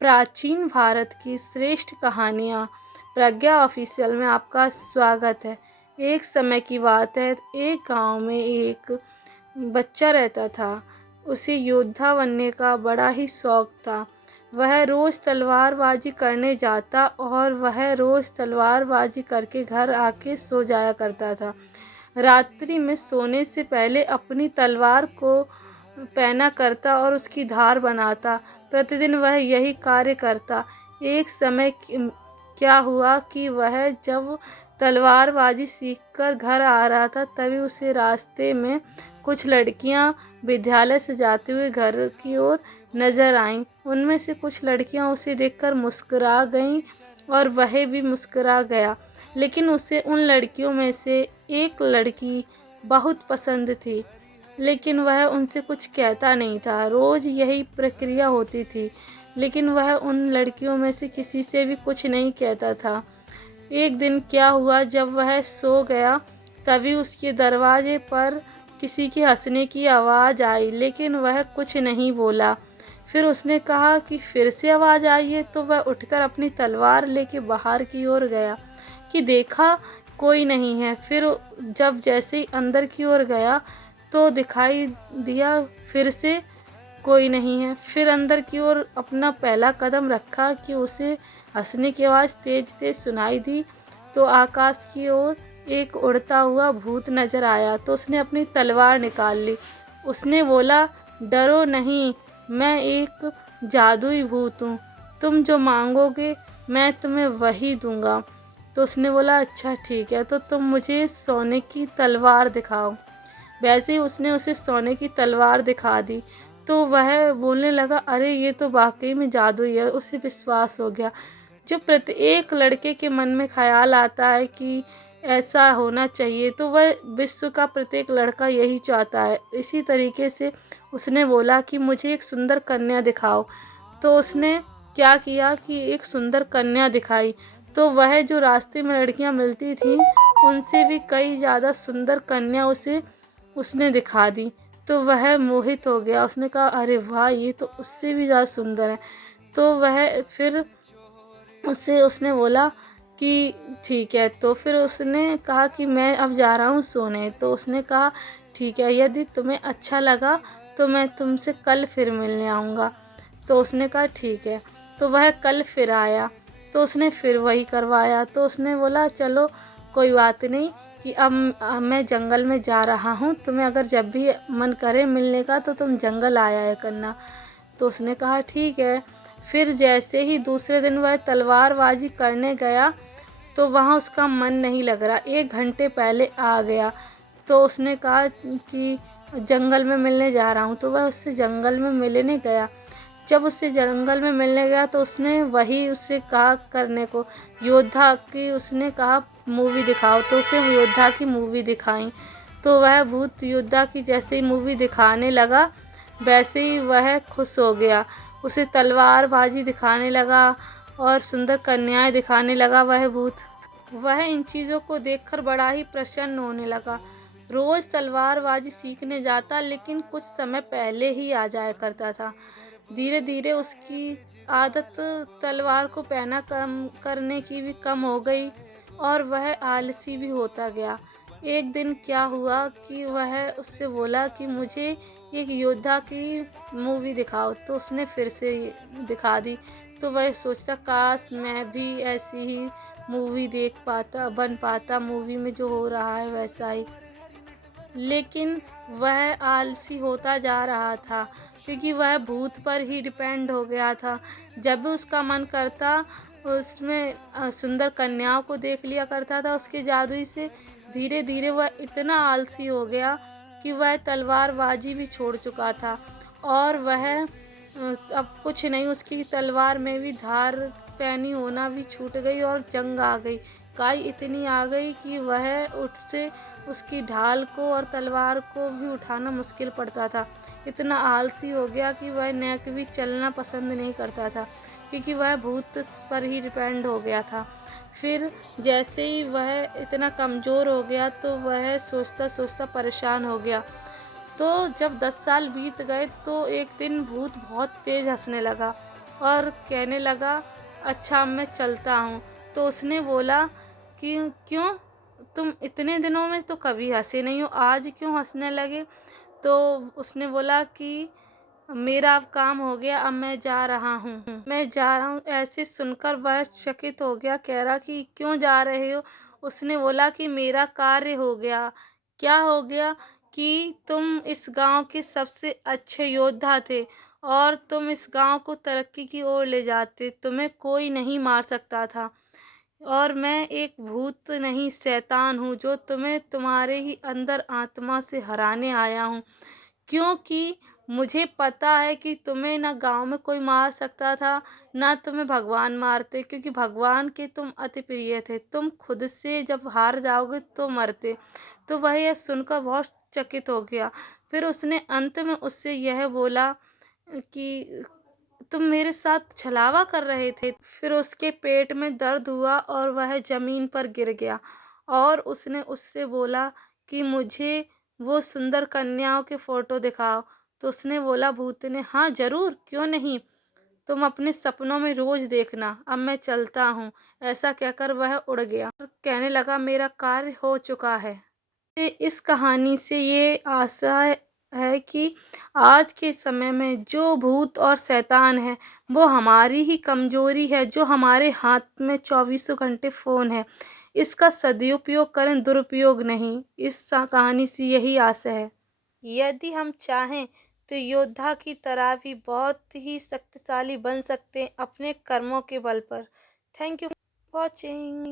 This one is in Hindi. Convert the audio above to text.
प्राचीन भारत की श्रेष्ठ कहानियाँ प्रज्ञा ऑफिशियल में आपका स्वागत है। एक समय की बात है, एक गांव में एक बच्चा रहता था। उसे योद्धा बनने का बड़ा ही शौक था। वह रोज़ तलवारबाजी करने जाता और वह रोज़ तलवारबाजी करके घर आके सो जाया करता था। रात्रि में सोने से पहले अपनी तलवार को पहना करता और उसकी धार बनाता। प्रतिदिन वह यही कार्य करता। एक समय क्या हुआ कि वह जब तलवारबाजी सीखकर घर आ रहा था, तभी उसे रास्ते में कुछ लड़कियां विद्यालय से जाते हुए घर की ओर नजर आईं। उनमें से कुछ लड़कियां उसे देखकर मुस्कुरा गईं और वह भी मुस्कुरा गया। लेकिन उसे उन लड़कियों में से एक लड़की बहुत पसंद थी, लेकिन वह उनसे कुछ कहता नहीं था। रोज़ यही प्रक्रिया होती थी, लेकिन वह उन लड़कियों में से किसी से भी कुछ नहीं कहता था। एक दिन क्या हुआ, जब वह सो गया तभी उसके दरवाजे पर किसी के हंसने की आवाज़ आई, लेकिन वह कुछ नहीं बोला। फिर उसने कहा कि फिर से आवाज़ आई है, तो वह उठकर अपनी तलवार लेके बाहर की ओर गया कि देखा कोई नहीं है। फिर जब जैसे ही अंदर की ओर गया तो दिखाई दिया फिर से कोई नहीं है। फिर अंदर की ओर अपना पहला कदम रखा कि उसे हंसने की आवाज़ तेज तेज सुनाई दी, तो आकाश की ओर एक उड़ता हुआ भूत नजर आया। तो उसने अपनी तलवार निकाल ली। उसने बोला, डरो नहीं, मैं एक जादुई भूत हूँ। तुम जो मांगोगे मैं तुम्हें वही दूंगा। तो उसने बोला, अच्छा ठीक है, तो तुम मुझे सोने की तलवार दिखाओ। वैसे ही उसने उसे सोने की तलवार दिखा दी। तो वह बोलने लगा, अरे ये तो वाकई में जादू ही है। उसे विश्वास हो गया। जो प्रत्येक लड़के के मन में ख्याल आता है कि ऐसा होना चाहिए, तो वह विश्व का प्रत्येक लड़का यही चाहता है। इसी तरीके से उसने बोला कि मुझे एक सुंदर कन्या दिखाओ। तो उसने क्या किया कि एक सुंदर कन्या दिखाई। तो वह जो रास्ते में लड़कियां मिलती थीं, उनसे भी कई ज़्यादा सुंदर कन्या उसने दिखा दी। तो वह मोहित हो गया। उसने कहा, अरे वाह, ये तो उससे भी ज़्यादा सुंदर है। तो वह फिर उसने बोला कि ठीक है। तो फिर उसने कहा कि मैं अब जा रहा हूँ सोने। तो उसने कहा, ठीक है, यदि तुम्हें अच्छा लगा तो मैं तुमसे कल फिर मिलने आऊँगा। तो उसने कहा ठीक है। तो वह कल फिर आया। तो उसने फिर वही करवाया। तो उसने बोला, चलो कोई बात नहीं कि अब मैं जंगल में जा रहा हूँ, तुम्हें अगर जब भी मन करे मिलने का तो तुम जंगल आया करना। तो उसने कहा ठीक है। फिर जैसे ही दूसरे दिन वह तलवारबाजी करने गया, तो वहाँ उसका मन नहीं लग रहा। 1 घंटे पहले आ गया। तो उसने कहा कि जंगल में मिलने जा रहा हूँ। तो वह उससे जंगल में मिलने गया। जब उससे जंगल में मिलने गया तो उसने वही उससे कहा करने को, योद्धा की उसने कहा मूवी दिखाओ। तो उसे योद्धा की मूवी दिखाई। तो वह भूत योद्धा की जैसे ही मूवी दिखाने लगा, वैसे ही वह खुश हो गया। उसे तलवारबाजी दिखाने लगा और सुंदर कन्याएं दिखाने लगा वह भूत। वह इन चीज़ों को देखकर बड़ा ही प्रसन्न होने लगा। रोज़ तलवारबाजी सीखने जाता, लेकिन कुछ समय पहले ही आ जाया करता था। धीरे धीरे उसकी आदत तलवार को पहना कम करने की भी कम हो गई और वह आलसी भी होता गया। एक दिन क्या हुआ कि वह उससे बोला कि मुझे एक योद्धा की मूवी दिखाओ। तो उसने फिर से दिखा दी। तो वह सोचता, काश मैं भी ऐसी ही मूवी देख पाता, बन पाता मूवी में जो हो रहा है वैसा ही। लेकिन वह आलसी होता जा रहा था, क्योंकि वह भूत पर ही डिपेंड हो गया था। जब भी उसका मन करता, उसमें सुंदर कन्याओं को देख लिया करता था उसके जादुई से। धीरे धीरे वह इतना आलसी हो गया कि वह तलवारबाजी भी छोड़ चुका था। और वह अब कुछ नहीं, उसकी तलवार में भी धार पैनी होना भी छूट गई और जंग आ गई। काई इतनी आ गई कि वह उससे उसकी ढाल को और तलवार को भी उठाना मुश्किल पड़ता था। इतना आलसी हो गया कि वह नेक भी चलना पसंद नहीं करता था, क्योंकि वह भूत पर ही डिपेंड हो गया था। फिर जैसे ही वह इतना कमज़ोर हो गया, तो वह सोचता सोचता परेशान हो गया। तो जब 10 साल बीत गए, तो एक दिन भूत बहुत तेज़ हंसने लगा और कहने लगा, अच्छा मैं चलता हूँ। तो उसने बोला कि क्यों, तुम इतने दिनों में तो कभी हंसे नहीं हो, आज क्यों हंसने लगे? तो उसने बोला कि मेरा अब काम हो गया, अब मैं जा रहा हूँ, मैं जा रहा हूँ। ऐसे सुनकर वह चकित हो गया, कह रहा कि क्यों जा रहे हो? उसने बोला कि मेरा कार्य हो गया। क्या हो गया? कि तुम इस गांव के सबसे अच्छे योद्धा थे और तुम इस गांव को तरक्की की ओर ले जाते, तुम्हें कोई नहीं मार सकता था। और मैं एक भूत नहीं, शैतान हूँ, जो तुम्हें तुम्हारे ही अंदर आत्मा से हराने आया हूँ। क्योंकि मुझे पता है कि तुम्हें ना गांव में कोई मार सकता था, ना तुम्हें भगवान मारते, क्योंकि भगवान के तुम अति प्रिय थे। तुम खुद से जब हार जाओगे तो मरते। तो वह यह सुनकर बहुत चकित हो गया। फिर उसने अंत में उससे यह बोला कि तुम मेरे साथ छलावा कर रहे थे। फिर उसके पेट में दर्द हुआ और वह जमीन पर गिर गया। और उसने उससे बोला कि मुझे वो सुंदर कन्याओं के फोटो दिखाओ। तो उसने बोला, भूत ने, हाँ जरूर, क्यों नहीं, तुम अपने सपनों में रोज देखना, अब मैं चलता हूँ। ऐसा कहकर वह उड़ गया और कहने लगा, मेरा कार्य हो चुका है। इस कहानी से ये आशा है कि आज के समय में जो भूत और शैतान है, वो हमारी ही कमजोरी है, जो हमारे हाथ में चौबीसों घंटे फ़ोन है। इसका सदुपयोग करें, दुरुपयोग नहीं। इस कहानी से यही आशा है। यदि हम चाहें तो योद्धा की तरह भी बहुत ही शक्तिशाली बन सकते हैं अपने कर्मों के बल पर। Thank you for watching.